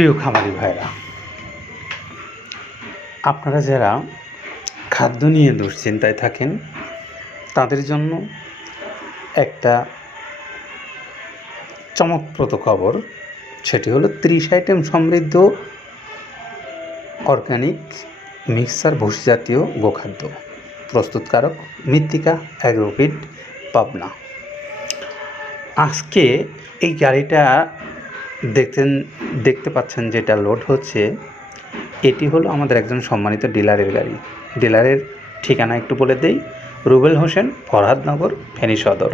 প্রিয় খামারি ভাইরা, আপনারা যারা খাদ্য নিয়ে দুশ্চিন্তায় থাকেন, তাদের জন্য একটা চমকপ্রদ খবর, সেটি হলো ত্রিশ আইটেম সমৃদ্ধ অর্গানিক মিক্সার ভুসি জাতীয় গোখাদ্য। প্রস্তুতকারক মৃত্তিকা অ্যাগ্রোফিড পাবনা। আজকে এই গাড়িটা দেখতেন, দেখতে পাচ্ছেন যেটা লোড হচ্ছে, এটি হলো আমাদের একজন সম্মানিত ডিলারের গাড়ি। ডিলারের ঠিকানা একটু বলে দেই, রুবেল হোসেন ফরহাদনগর ফেনী সদর।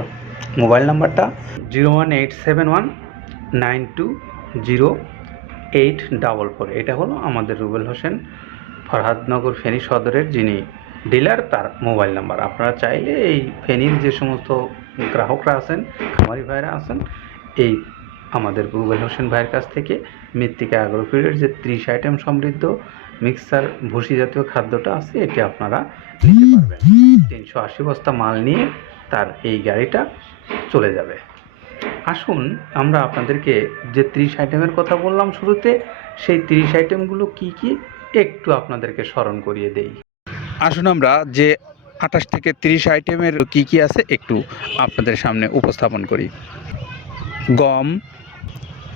মোবাইল নাম্বারটা zero one eight seven one nine two zero eight double four. এটা হলো আমাদের রুবেল হোসেন ফরহাদনগর ফেনী সদরের যিনি ডিলার, তার মোবাইল নাম্বার। আপনারা চাইলে এই ফেনীর যে সমস্ত গ্রাহকরা আছেন, খামারি ভাইরা আছেন, এই আমাদের রুবেল হোসেন ভাইয়ের কাছ থেকে মৃত্তিকা অ্যাগ্রোফিডের যে ত্রিশ আইটেম সমৃদ্ধ মিক্সার ভুসি জাতীয় খাদ্যটা আছে, এটি আপনারা নিতে পারবেন। তিনশো আশি বস্তা মাল নিয়ে তার এই গাড়িটা চলে যাবে। আসুন, আমরা আপনাদেরকে যে ত্রিশ আইটেমের কথা বললাম শুরুতে, সেই ত্রিশ আইটেমগুলো কি কি একটু আপনাদেরকে স্মরণ করিয়ে দেই। আসুন আমরা যে আঠাশ থেকে তিরিশ আইটেমের কি কি আছে একটু আপনাদের সামনে উপস্থাপন করি। গম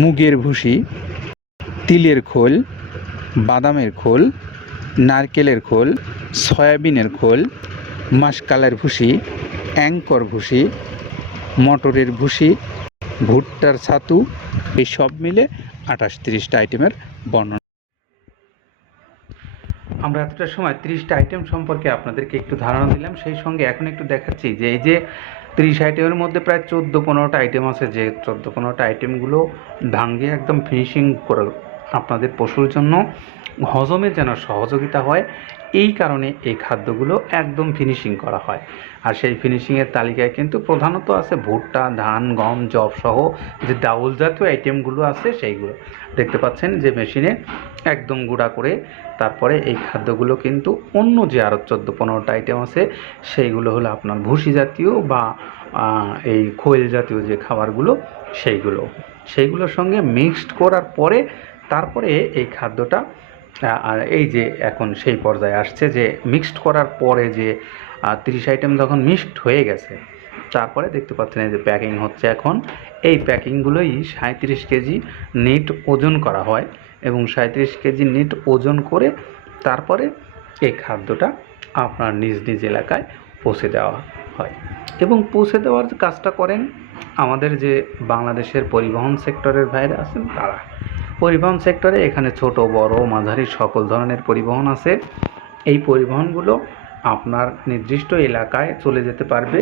মুগের ভুসি তিলের খোল, বাদামের খোল, নারকেলের খোল, সয়াবিনের খোল মাসকালের ভুসি অ্যাঙ্কর ভুসি মটরের ভুসি ভুট্টার ছাতু, এই সব মিলে আঠাশ তিরিশটা আইটেমের বর্ণনা। আমরা এতটা সময় তিরিশটা আইটেম সম্পর্কে আপনাদেরকে একটু ধারণা দিলাম, সেই সঙ্গে এখন একটু দেখাচ্ছি যে এই যে তিরিশ আইটেমের মধ্যে প্রায় চোদ্দ পনেরোটা আইটেম আছে। যে চোদ্দ পনেরোটা আইটেমগুলো ভাঙ্গে একদম ফিনিশিং করে আপনাদের পশুর জন্য হজমে যেন সহযোগিতা হয়, এই কারণে এই খাদ্যগুলো একদম ফিনিশিং করা হয়। আর সেই ফিনিশিংয়ের তালিকায় কিন্তু প্রধানত আছে ভুট্টা, ধান, গম জব সহ যে ডাউল জাতীয় আইটেমগুলো আছে সেইগুলো। দেখতে পাচ্ছেন যে মেশিনে একদম গুঁড়া করে তারপরে এই খাদ্যগুলো কিন্তু অন্য যে আরও চোদ্দ পনেরোটা আইটেম আছে, সেইগুলো হলো আপনার ভুসি জাতীয় বা এই খোল জাতীয় যে খাবারগুলো, সেইগুলো। সেইগুলোর সঙ্গে মিক্সড করার পরে তারপরে এই খাদ্যটা আর এই যে এখন সেই পর্যায়ে আসছে যে মিক্সড করার পরে যে তিরিশ আইটেম যখন মিক্সড হয়ে গেছে, তারপরে দেখতে পাচ্ছেন এই যে প্যাকিং হচ্ছে এখন। এই প্যাকিংগুলোই সাঁত্রিশ কেজি নেট ওজন করা হয়। এবং সাঁত্রিশ কেজি নেট ওজন করে তারপরে এই খাদ্যটা আপনার নিজ নিজ এলাকায় পৌঁছে দেওয়া হয়। এবং পৌঁছে দেওয়ার কাজটা করেন আমাদের যে বাংলাদেশের পরিবহন সেক্টরের ভাইরা আছেন তারা। পরিবহন সেক্টরে এখানে ছোট, বড়, মাঝারি সকল ধরনের পরিবহন আছে। এই পরিবহনগুলো আপনার নির্দিষ্ট এলাকায় চলে যেতে পারবে।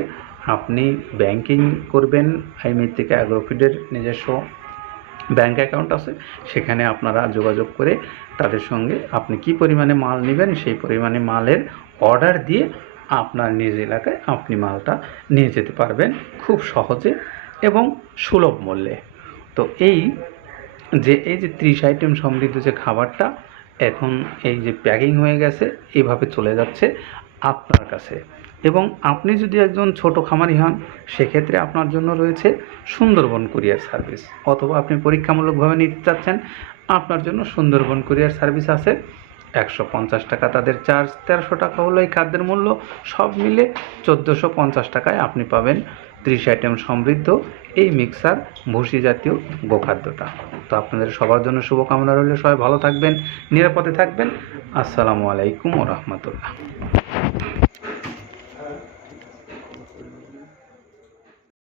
আপনি ব্যাংকিং করবেন, এই মৃত্তিকা অ্যাগ্রোফিডের নিজস্ব ব্যাংক অ্যাকাউন্ট আছে, সেখানে আপনারা যোগাযোগ করে তাদের সঙ্গে আপনি কি পরিমাণে মাল নেবেন, সেই পরিমাণে মালের অর্ডার দিয়ে আপনার নিজ এলাকায় আপনি মালটা নিয়ে যেতে পারবেন খুব সহজে এবং সুলভ মূল্যে। তো এই যে এই যে ত্রিশ আইটেম সমৃদ্ধ যে খাবারটা এখন এই যে প্যাকিং হয়ে গেছে, এভাবে চলে যাচ্ছে আপনার কাছে। এবং আপনি যদি একজন ছোট খামারি হন, সেক্ষেত্রে আপনার জন্য রয়েছে সুন্দরবন কুরিয়ার সার্ভিস। অথবা আপনি পরীক্ষামূলকভাবে নিতে চাচ্ছেন, আপনার জন্য সুন্দরবন কুরিয়ার সার্ভিস আছে। একশো পঞ্চাশ টাকা তাদের চার্জ, তেরোশো টাকা হলো এই খাদ্যের মূল্য, সব মিলে চোদ্দোশো পঞ্চাশ টাকায় আপনি পাবেন ত্রিশ আইটেম সমৃদ্ধ এই মিক্সার ভুসি জাতীয় গোখাদ্যটা। তো আপনাদের সবার জন্য শুভকামনা রইল। সবাই ভালো থাকবেন, নিরাপদে থাকবেন। আসসালামু আলাইকুম ও রহমতুল্লাহ